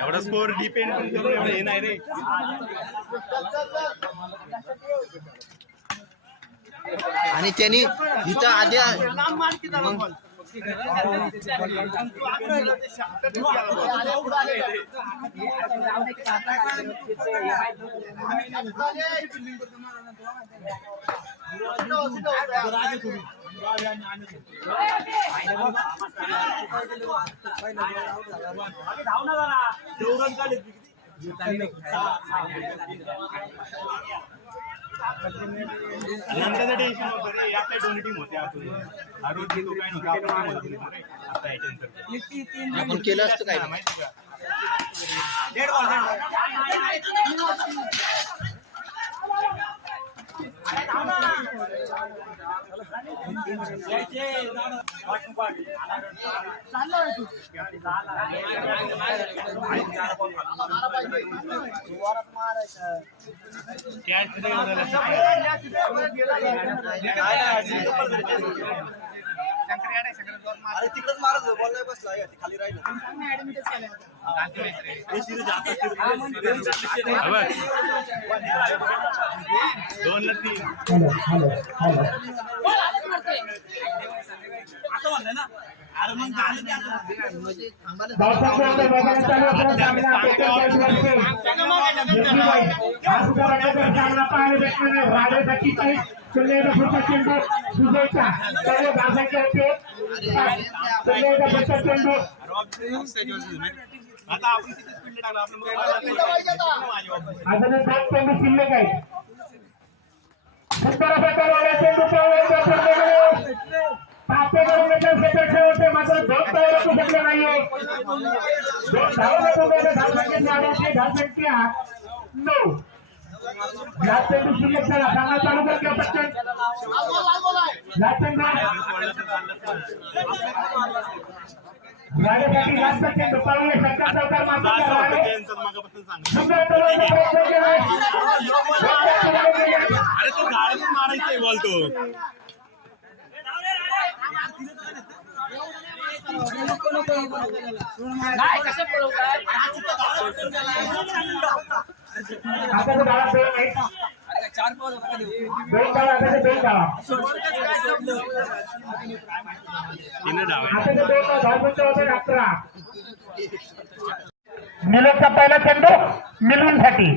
एवढा score depend करून एवढं हे नाही रे. आणि त्यांनी इथं आधी नंतरचं टेन्शन होतं रे. आपल्या दोन्ही टीम होते आपण आरोग्य तो काय नव्हतं. आपण केलं असतं काय माहिती का. अरे तिकडच मारत बॉल नाही बसला खाली राहिलं. आता आपण किती स्पीड टाकला चेंडू शिल्लक आहे. मात्र 2 धावा रखू शकले नाहीये. 2 धावा धावसंख्या 9. लास्ट चेंडू शिल्लक झाला. सामना चालू करते पटकन. लास्ट चेंडू राडेसाठी लास्ट चेंडू पाहूया. शंकर चौकार अरे तो गाडी मारायचंय बोलतो. आता तो डावा दोन आहे. 2 डावा आता 2 डावा. आता 2 धावपंच होते 11. मिलिंदचा पहिला चेंडू मिलिंदसाठी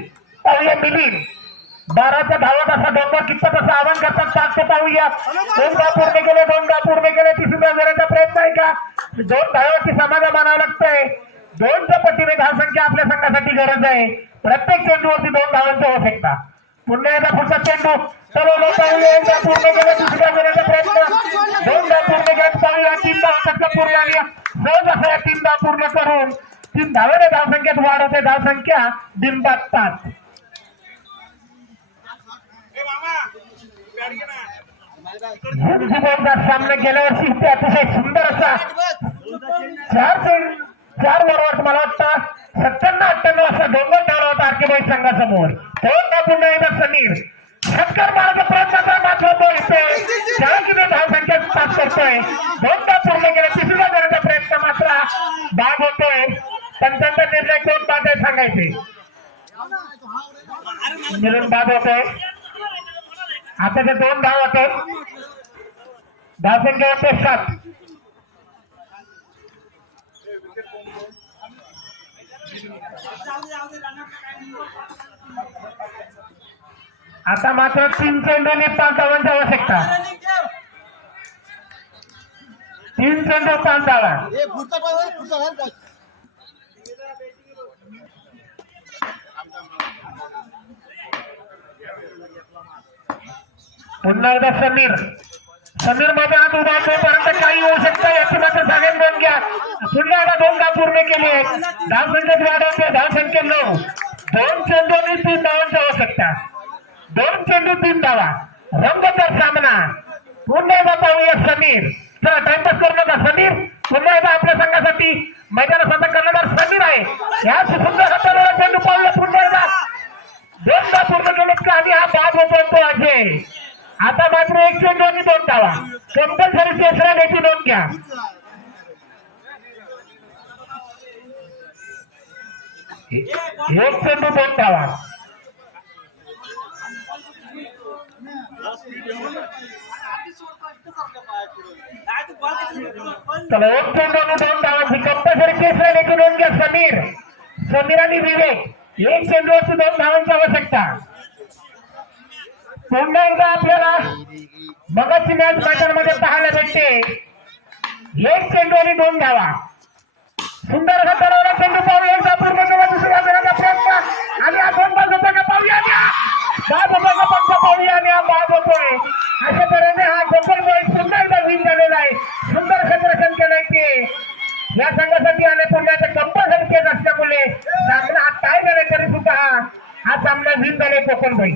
पाहूया. मिलिंद 12च्या धावत असा डोंगर कितपत असं आव्हान करतात पाच पाहूया. 2 धाव पूर्ण केले. 2 धाव पूर्ण केले. तिसऱ्या घेण्याचा प्रयत्न आहे का. 2 धावाची समाधान मानावं लागतंय. 2च्या पटीने धावसंख्या आपल्या संघासाठी गरज आहे. प्रत्येक चेंडूवरती 2 धावांची आवश्यकता. पुन्हा एकदा पुढचा चेंडू सर्व पाहूया. पूर्ण केलं. तिसऱ्या घेण्याचा प्रयत्न. 2 धाव पूर्ण करत पाहूया. 3 धाव पूर्ण आली. सहज असा या 3 धाव पूर्ण करून 3 धावेने धावसंख्येत वाढ होते. धावसंख्या बिनबाद 5. सामना गेल्या वर्षी ते अतिशय सुंदर असा 4 ओव्हर मला वाटतं 97-98 असा डोंगर ठेवला होता आरकेबाई संघासमोर. तो पुन्हा एकदा समीर षटकार मारायचा प्रयत्न मात्र तो इथे 4 धावसंख्या पास करतोय. 2 धाव पूर्ण केले. तिसऱ्या करण्याचा प्रयत्न मात्र बाद होतोय. पंचांचा निर्णय कोण बाद आहे सांगायचे. मिळून बाद होतोय. आता ते 2 धाव होते. धावसंख्या होते 7. आता मात्र 3 चेंडूंनी 5 धावांची आवश्यकता. 3 चेंडू 5 धावा. पुन्हा एकदा समीर मैदानात उभा होईपर्यंत काही होऊ शकतं याची मात्र सगळ्यांनी नोंद घ्या. पुन्हा एकदा 2 धाव पूर्ण केले. धावसंख्येत वाढवते. धावसंख्या 9. 2 चेंडूंनी 3 धावांची आवश्यकता. 2 चेंडू 3 धावा. रंगतदार सामना. पुन्हा एकदा पाहूया समीर. चला टाइमपास करू नका. समीर पुन्हा एकदा आपल्या संघासाठी मैदानात कर्णधार समीर आहे. या सुंदर हाताळलेला चेंडू पाहूया. पुन्हा एकदा 2 धाव आणि हा बाद होतो अजय. आता मात्र एक चेंडू आणि 2 धावा. कंपल्सरी तिसरा घ्यायची नोंद घ्या. एक चेंडू 2 धावा. चला एक चेंडू आणि 2 धावांची कंपल्सरी तिसरा घ्यायची नोंद घ्या. समीर आणि विवेक एक चेंडूवरती 2 धावांची आवश्यकता. पुन्हा एकदा आपल्याला मगाची मॅच मैदानामध्ये पाहायला भेटते. एक चेंडू आणि 2 धावा. सुंदर असा तरवला चेंडू पाहूया. एकदा पूर्ण केला दुसऱ्या फेऱ्याचा प्रयत्न आणि हा गोलंदाज होतो का पाहूया. बाद होतो का पंच पाहूया आणि हा बाद होतोय. अशा तऱ्हेने हा गोलंदाज पुन्हा एकदा विन झालेला आहे. सुंदर क्षेत्ररक्षण केलंय ते या संघासाठी आणि पुण्याचं कंपल्सरी केस असल्यामुळे सामना हा टाय झाला तरी सुद्धा हा सामना विन झाले कोकणबाई.